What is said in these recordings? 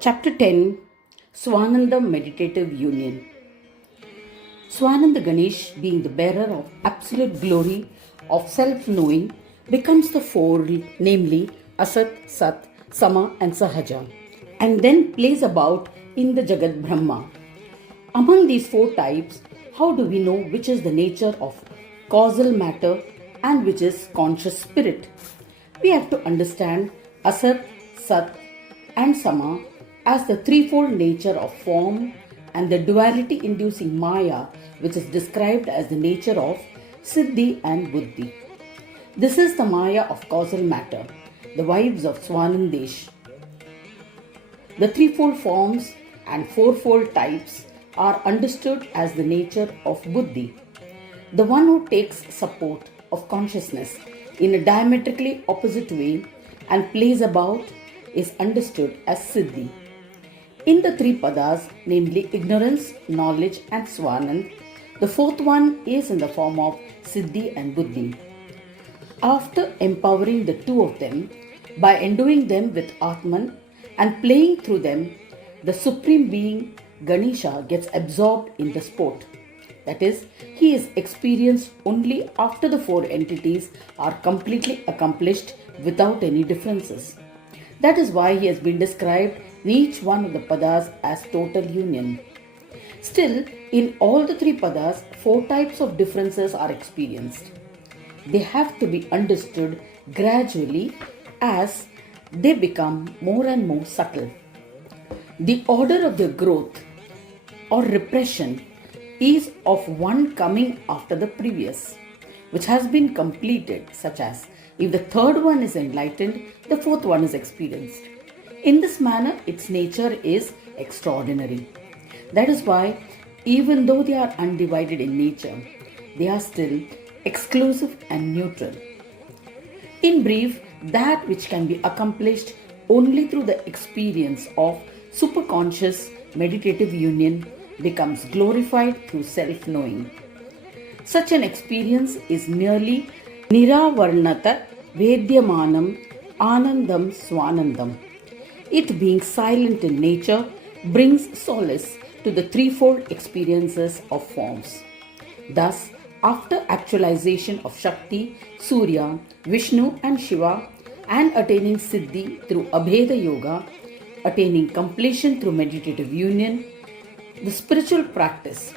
Chapter 10 Svanada Meditative Union. Svananda Ganesh, being the bearer of absolute glory of self knowing, becomes the four, namely Asat, Sat, Sama, and Sahaja, and then plays about in the Jagat Brahma. Among these four types, how do we know which is the nature of causal matter and which is conscious spirit? We have to understand Asat, Sat, and Sama as the threefold nature of form and the duality inducing Maya, which is described as the nature of Siddhi and Buddhi. This is the Maya of causal matter, the vibes of Swanandesh. The threefold forms and fourfold types are understood as the nature of Buddhi, the one who takes support of consciousness in a diametrically opposite way and plays about is understood as Siddhi. In the three padas, namely ignorance, knowledge, and Swanand, the fourth one is in the form of Siddhi and Buddhi. After empowering the two of them by enduing them with Atman and playing through them, the Supreme Being Ganesha gets absorbed in the sport. That is, he is experienced only after the four entities are completely accomplished without any differences. That is why he has been described in each one of the padas as total union. Still, in all the three padas, four types of differences are experienced. They have to be understood gradually as they become more and more subtle. The order of their growth or repression is of one coming after the previous, which has been completed, such as if the third one is enlightened, the fourth one is experienced. In this manner, its nature is extraordinary. That is why, even though they are undivided in nature, they are still exclusive and neutral. In brief, that which can be accomplished only through the experience of superconscious meditative union becomes glorified through self-knowing. Such an experience is merely Niravarnata Vedyamanam Anandam Swanandam. It being silent in nature brings solace to the threefold experiences of forms. Thus, after actualization of Shakti, Surya, Vishnu and Shiva and attaining Siddhi through Abheda Yoga, attaining completion through meditative union, the spiritual practice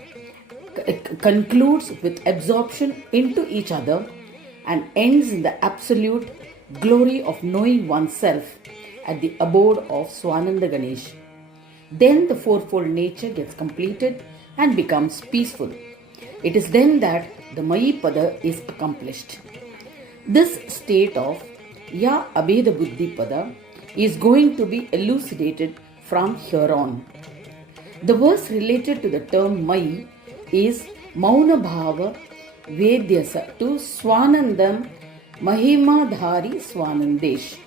concludes with absorption into each other and ends in the absolute glory of knowing oneself at the abode of Svananda Ganesh. Then the fourfold nature gets completed and becomes peaceful. It is then that the Mayi Pada is accomplished. This state of Ya Abheda Buddhi Pada is going to be elucidated from here on. The verse related to the term Mayi is Mauna Bhava Vedyasa to Swanandam Mahimadhari Swanandesh.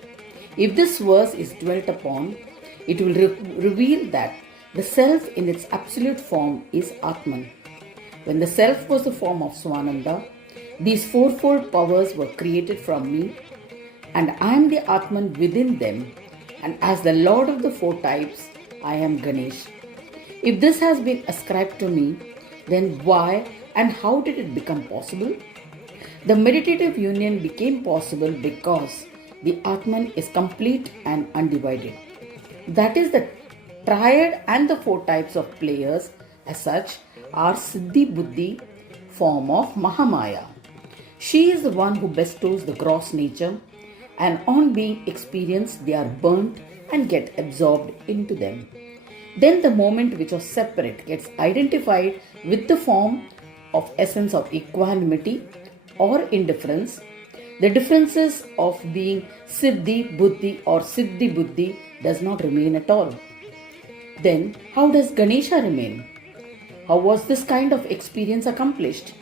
If this verse is dwelt upon, it will reveal that the self in its absolute form is Atman. When the self was the form of Swananda, these fourfold powers were created from me, and I am the Atman within them, and as the Lord of the four types, I am Ganesh. If this has been ascribed to me, then why and how did it become possible? The meditative union became possible because the Atman is complete and undivided. That is, the triad and the four types of players as such are Siddhi Buddhi, form of Mahamaya. She is the one who bestows the gross nature, and on being experienced, they are burnt and get absorbed into them. Then the moment which was separate gets identified with the form of essence of equanimity or indifference. The differences of being Siddhi Buddhi or Siddhi Buddhi does not remain at all. Then how does Ganesha remain? How was this kind of experience accomplished?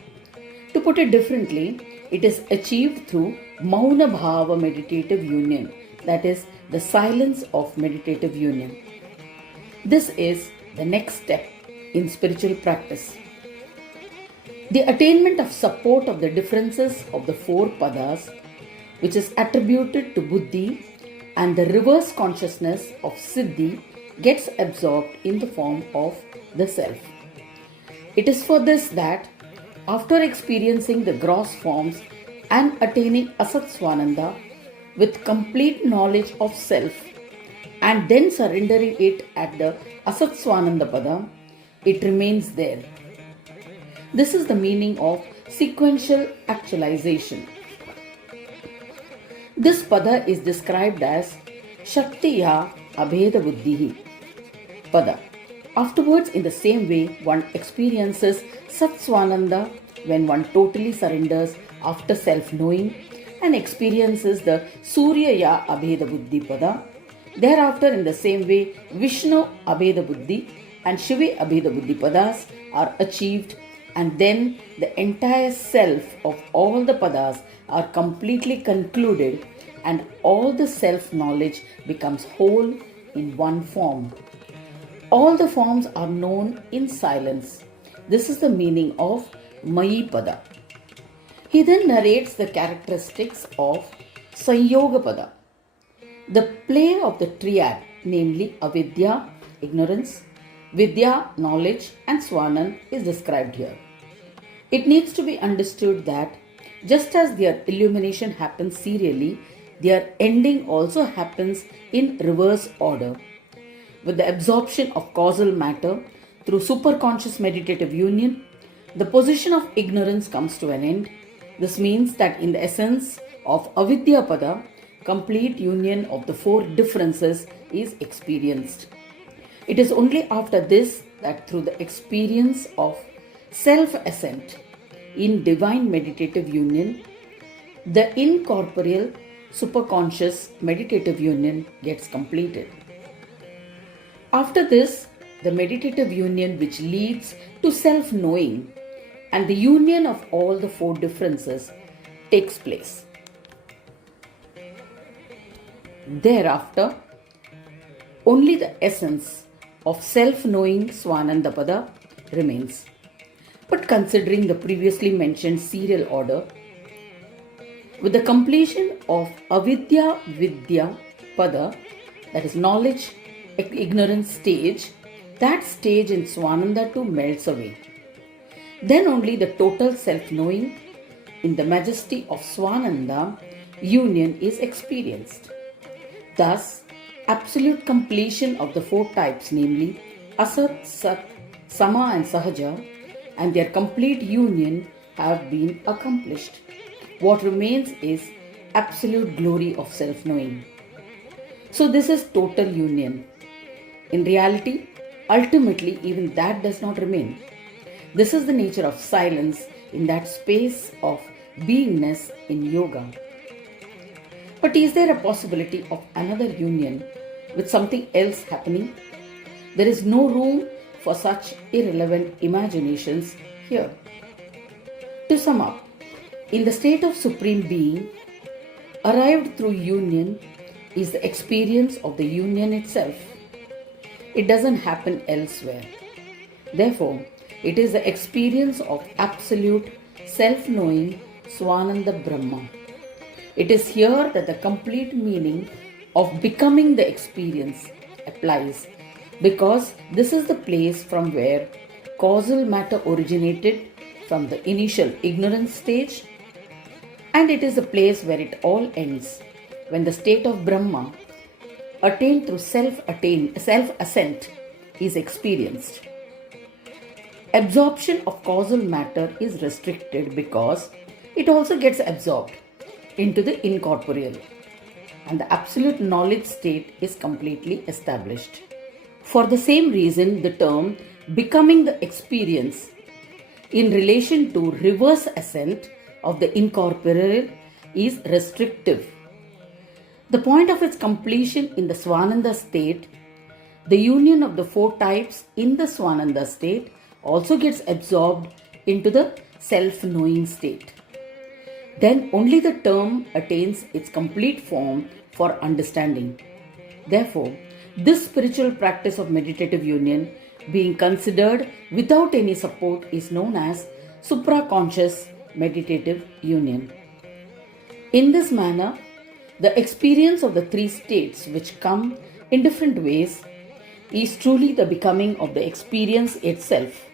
To put it differently, it is achieved through Mauna Bhava Meditative Union, that is, the silence of meditative union. This is the next step in spiritual practice. The attainment of support of the differences of the four padas, which is attributed to Buddhi, and the reverse consciousness of Siddhi gets absorbed in the form of the self. It is for this that, after experiencing the gross forms and attaining Asat Swananda with complete knowledge of self and then surrendering it at the Asat Swananda Pada, it remains there. This is the meaning of sequential actualization. This pada is described as Shaktiya Abheda Buddhihi pada. Afterwards, in the same way, one experiences Satswananda when one totally surrenders after self-knowing and experiences the Suryaya Abheda Buddhi pada. Thereafter, in the same way, Vishnu Abheda Buddhi and Shiva Abheda Buddhi padas are achieved, and then the entire self of all the padas are completely concluded and all the self-knowledge becomes whole in one form. All the forms are known in silence. This is the meaning of Mayi Pada. He then narrates the characteristics of Sanyoga Pada. The play of the triad, namely Avidya, ignorance, Vidya, knowledge, and Swanan is described here. It needs to be understood that just as their illumination happens serially, their ending also happens in reverse order. With the absorption of causal matter through superconscious meditative union, the position of ignorance comes to an end. This means that in the essence of Avidya Pada, complete union of the four differences is experienced. It is only after this that through the experience of self-ascent in divine meditative union, the incorporeal superconscious meditative union gets completed. After this, the meditative union which leads to self-knowing and the union of all the four differences takes place. Thereafter, only the essence of self-knowing Swanandapada remains. But considering the previously mentioned serial order, with the completion of Avidya Vidya Pada, that is knowledge, ignorance stage, that stage in Swananda too melts away. Then only the total self-knowing in the majesty of Swananda union is experienced. Thus, absolute completion of the four types, namely Asat, Sat, Sama and Sahaja, and their complete union have been accomplished. What remains is absolute glory of self-knowing. So this is total union. In reality, ultimately even that does not remain. This is the nature of silence in that space of beingness in yoga. But is there a possibility of another union with something else happening? There is no room for such irrelevant imaginations here. To sum up, in the state of Supreme Being, arrived through union is the experience of the union itself. It doesn't happen elsewhere. Therefore, it is the experience of absolute self-knowing Swananda Brahma. It is here that the complete meaning of becoming the experience applies, because this is the place from where causal matter originated from the initial ignorance stage, and it is the place where it all ends when the state of Brahma attained through self-ascent is experienced. Absorption of causal matter is restricted because it also gets absorbed into the incorporeal, and the absolute knowledge state is completely established. For the same reason, the term becoming the experience in relation to reverse ascent of the incorporeal is restrictive. The point of its completion in the Swananda state, the union of the four types in the Swananda state also gets absorbed into the self-knowing state. Then only the term attains its complete form for understanding. Therefore, this spiritual practice of meditative union, being considered without any support, is known as supraconscious meditative union. In this manner, the experience of the three states, which come in different ways, is truly the becoming of the experience itself.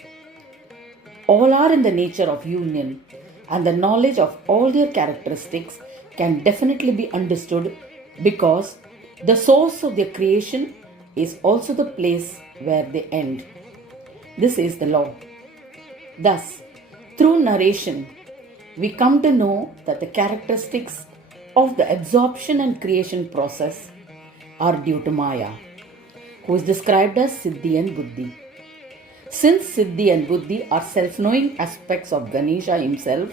All are in the nature of union, and the knowledge of all their characteristics can definitely be understood because the source of their creation is also the place where they end. This is the law. Thus, through narration, we come to know that the characteristics of the absorption and creation process are due to Maya, who is described as Siddhi and Buddhi. Since Siddhi and Buddhi are self-knowing aspects of Ganesha himself,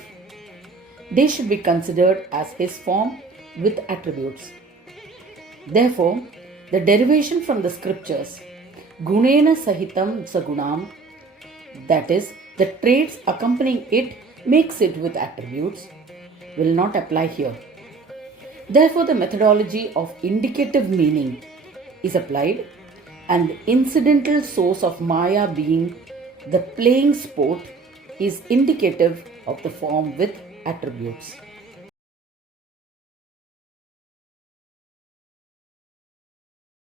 they should be considered as his form with attributes. Therefore, the derivation from the scriptures, Gunena Sahitam Sagunam, that is, the traits accompanying it makes it with attributes, will not apply here. Therefore, the methodology of indicative meaning is applied, and the incidental source of Maya being the playing sport is indicative of the form with attributes.